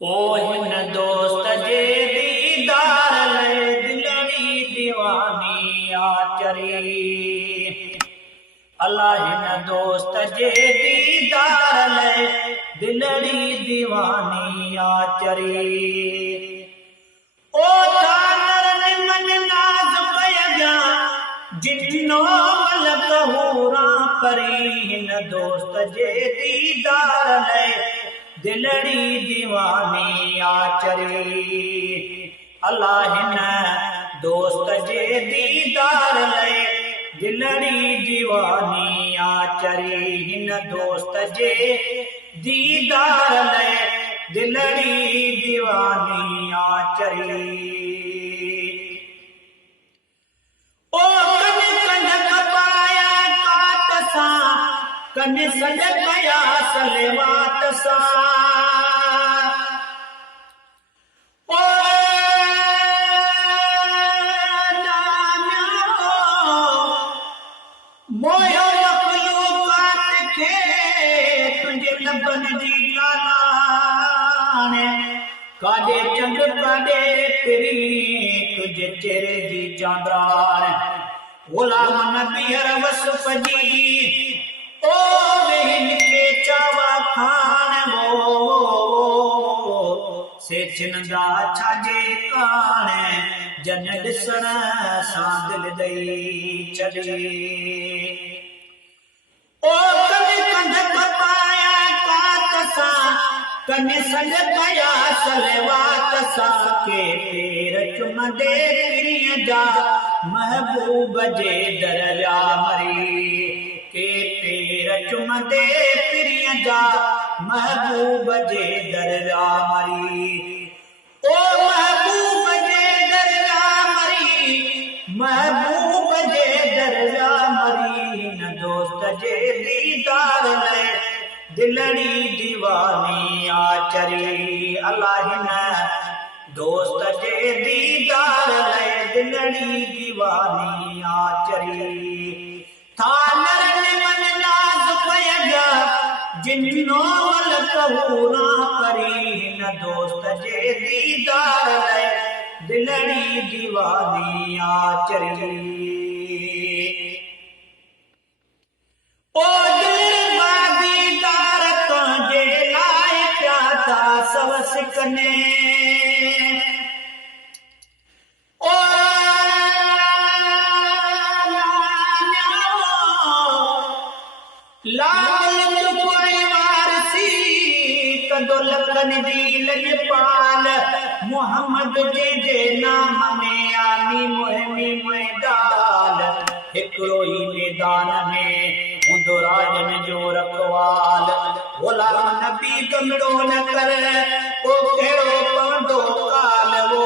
ओ हिन दोस्त जे दीदार ले दिलड़ी दीवानी आचरी। अल्लाह हिन दोस्त जे दीदार ले दिलड़ी दीवानी आचरी। ओ जानर मन नाज पयगा जिन्नो मलक हूरा परी। हिन दोस्त जे दीदार ले दिलड़ी दीवानी आचरी। अल्लाह हिन दोस्त जे दीदार ले दिलड़ी दीवानी आचरी। हिन दोस्त जे दीदार ले दिलड़ी दीवानी आचरी। ओ कन कपाया काट सा कन सज गया सलवात सा। ओ मोयो मखलूकात खे तुझे लबन जी लालाने। काडे चंद काडे तेरी तुझे चेहरे जी चांदान। गुलाम नबी वसफ जी ओ वेहिन के चावा खान वो से छिनदा छाजे काने। जन ॾिसण सां दिल ॾेई छॾे। ओ कन कंध कपाया कात सां कन सज गया सलवात सां। के पेर चुमंदे पिरीअ जा महबूब जे दरजा मरी। के पेर चुमंदे पिरीअ जा महबूब जे दरजा मरी। ओ महबूब जे दरजा मरी महबूब जे दरजा मरी। हिन दोस्त जे दीदार ले दिलड़ी दीवानी आचरी। अल्लाह हिन दोस्त जे दीदार ले दिलड़ी दीवानी आचरी। थानर मन नाज पयगा जिन्नो मलक हूरा परी। हिन दोस्त जे दीदार ले दिलड़ी दीवानी आचरी। ओ दिल दीदार तुझे लाए प्यादा सब सिकने। ओ लाल कोई वारसी कदो लखन दी लजपाल। मोहम्मद जे नाम में आमी मुहिमी मैदान। हिकिड़ो ई मैदान में हूंदो राजन जो रखवाल। गुलाम नबी गमड़ो न कर ओ कहिड़ो पवंदो काल वो।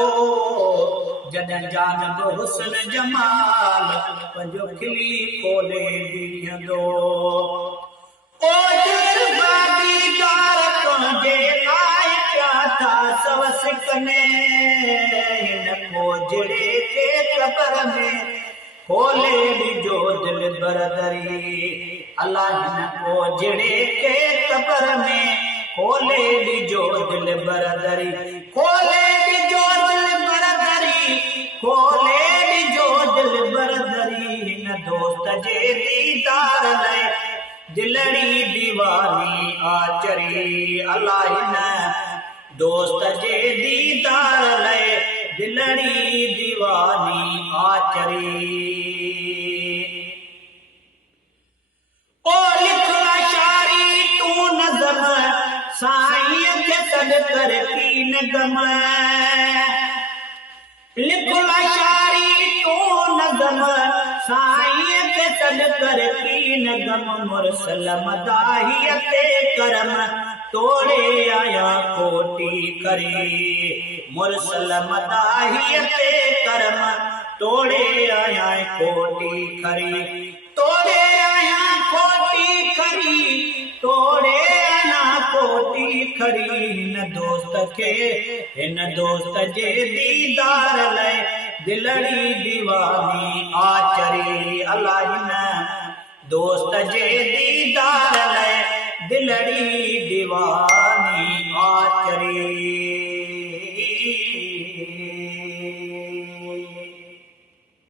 जॾहिं जानबो हुस्न जमाल पंहिंजो खिली खोले बीहंदो। ओ दिल दीदार तुंहिंजे लाइ पिया था सब सिकने। हिन खोजड़े के कबर में खोले ॾिजो दिल बरदरी। अल्लाह हिन खोजड़े के कबर में खोले ॾिजो दिल बरदरी। खोले ॾिजो दिल बरदरी खोले ॾिजो दिल बरदरी। हिन दोस्त जे दीदार ले दिलड़ी दीवानी आचरी। अल्लाह हिन दोस्त जे दीदार ले दिलड़ी दीवानी आचरी। ओ लिखवा शारी तू नज़म साईं के सद कर की नगम। लिखवा शारी तू नगम साईं के सद कर की नगम। मुरसल मदाही ते करम तोड़े आया कोटी करी। मुरसल मदाही ते करम तोड़े आया कोटी खरी। तोड़े आया कोटी खरी तोड़े आया कोटी खरी। हिन दोस्त के हिन दोस्त जे दीदार ले दिलड़ी दीवानी आचरी। अल्लाह हिन दोस्त जे दीदार ले दिलड़ी दीवानी आचरी।